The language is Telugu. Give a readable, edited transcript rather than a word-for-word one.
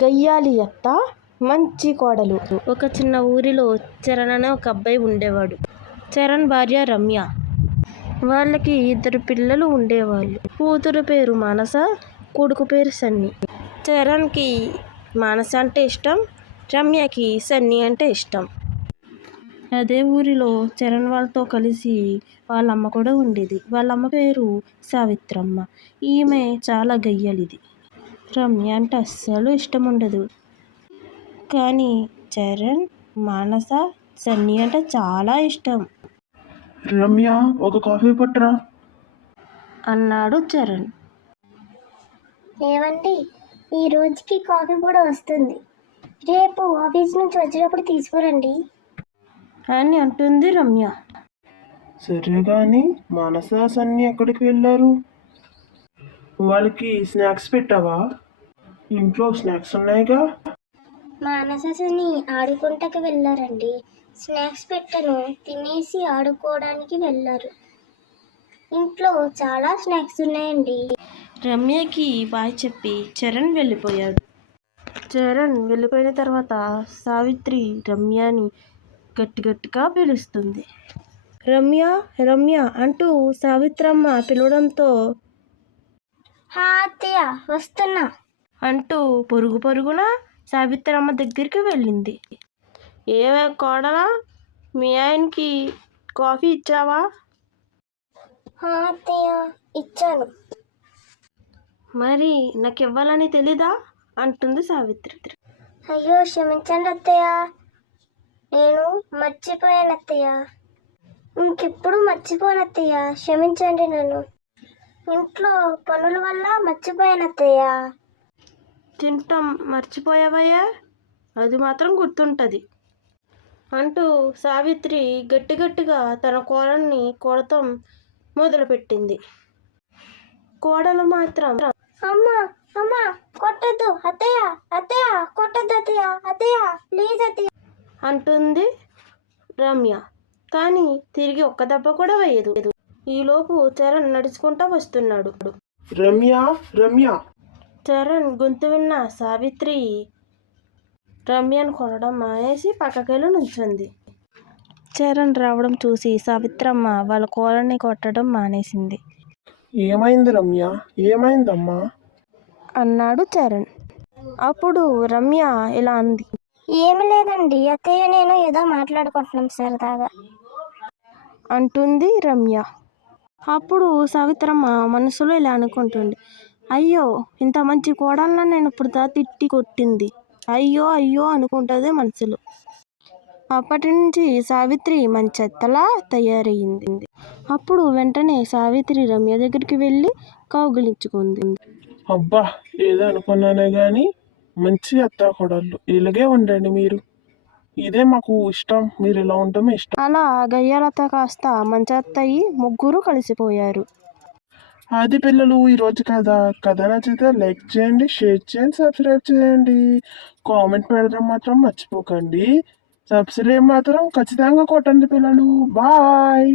గయ్యాలి అత్త, మంచి కోడలు. ఒక చిన్న ఊరిలో చరణ్ అనే ఒక అబ్బాయి ఉండేవాడు. చరణ్ భార్య రమ్య. వాళ్ళకి 2 పిల్లలు ఉండేవాళ్ళు. కూతురు పేరు మానస, కొడుకు పేరు సన్నీ. చరణ్కి మానస అంటే ఇష్టం, రమ్యకి సన్నీ అంటే ఇష్టం. అదే ఊరిలో చరణ్ వాళ్ళతో కలిసి వాళ్ళమ్మ కూడా ఉండేది. వాళ్ళమ్మ పేరు సావిత్రమ్మ. ఈమె చాలా గయ్యలిది. రమ్య అంటే అస్సలు ఇష్టం ఉండదు. కానీ చరణ్, మానస, సన్నీ అంటే చాలా ఇష్టం. రమ్య, ఒక కాఫీ పట్టురా అన్నాడు చరణ్. ఏమండి, ఈ రోజుకి కాఫీ కూడా వస్తుంది. రేపు ఆఫీస్ నుంచి వచ్చేటప్పుడు తీసుకురండి అని అంటుంది రమ్య. సరే కానీ మానస సన్ని ఎక్కడికి వెళ్ళారు? వాళ్ళకి స్నాక్స్ పెట్టావా? ఇంట్లో స్నాక్స్ ఉన్నాయిగా. మానసని ఆడుకుంటకి వెళ్ళారండి. స్నాక్స్ పెట్టను, తినేసి ఆడుకోవడానికి వెళ్ళారు. ఇంట్లో చాలా స్నాక్స్ ఉన్నాయండి. రమ్యకి బాయ్ చెప్పి చరణ్ వెళ్ళిపోయాడు. చరణ్ వెళ్ళిపోయిన తర్వాత సావిత్రి రమ్యని గట్టిగా పిలుస్తుంది. రమ్య రమ్య అంటూ సావిత్రమ్మ పిలవడంతో హా అత్తయ్య, వస్తున్నా అంటూ పరుగున సావిత్రమ్మ దగ్గరికి వెళ్ళింది. ఏమే కోడలా, మీ ఆయనకి కాఫీ ఇచ్చావా? హా అత్తయ్య, ఇచ్చాను. మరి నాకు ఇవ్వాలని తెలీదా అంటుంది సావిత్రి. అయ్యో క్షమించండి అత్తయ్య, నేను మర్చిపోయాను అత్తయ్య. ఇంకెప్పుడు మర్చిపోను అత్తయ్య, క్షమించండి నన్ను. ఇంట్లో పనుల వల్ల మర్చిపోయాను అత్తయ్య. తింటాం మర్చిపోయావయ్యా, అది మాత్రం గుర్తుంటుంది అంటూ సావిత్రి గట్టిగా తన కోడల్ని కొడతాం మొదలుపెట్టింది. కోడలు మాత్రం అమ్మా అమ్మా, కొట్టద్దు అత్తయ్య, అత్తయ్య కొట్టద్దు అత్తయ్య, అత్తయ్య ప్లీజ్ అత్తయ్య అంటుంది రమ్య. కానీ తిరిగి ఒక్క దెబ్బ కూడా వేయదు. ఈలోపు చరణ్ నడుచుకుంటూ వస్తున్నాడు. రమ్య రమ్య చరణ్ గొంతు విన్న సావిత్రి రమ్యను కొనడం మానేసి పక్కకెళ్ళి నుంచుంది. చరణ్ రావడం చూసి సావిత్రమ్మ వాళ్ళ కోడల్ని కొట్టడం మానేసింది. ఏమైంది రమ్య, ఏమైందమ్మా అన్నాడు చరణ్. అప్పుడు రమ్య ఇలా అంది. ఏమి లేదండి అత్తయ్య, నేను ఏదో మాట్లాడుకుంటున్నాం సరదాగా అంటుంది రమ్య. అప్పుడు సావిత్రమ్మ మనసులో ఇలా అనుకుంటుంది. అయ్యో, ఇంత మంచి కోడల్ని నేను ఇప్పుడు తిట్టి కొట్టింది, అయ్యో అనుకుంటుంది మనసులో. అప్పటి నుంచి సావిత్రి మంచి అత్తలా తయారయ్యింది. అప్పుడు వెంటనే సావిత్రి రమ్య దగ్గరికి వెళ్ళి కౌగిలించుకుంది. అబ్బా, ఏదో అనుకున్నానే గాని మంచి అత్త కోడళ్ళు ఇలాగే ఉండండి మీరు. ఇదే మాకు ఇష్టం, మీరు ఇలా ఉండటమే ఇష్టం. అలా గయ్యాలత్త కాస్త మంచి అత్తయ్యి ముగ్గురు కలిసిపోయారు. అది పిల్లలు, ఈరోజు కథ నచ్చితే లైక్ చేయండి, షేర్ చేయండి, సబ్స్క్రైబ్ చేయండి. కామెంట్ పెట్టడం మాత్రం మర్చిపోకండి. సబ్స్క్రైబ్ మాత్రం ఖచ్చితంగా కొట్టండి పిల్లలు. బాయ్.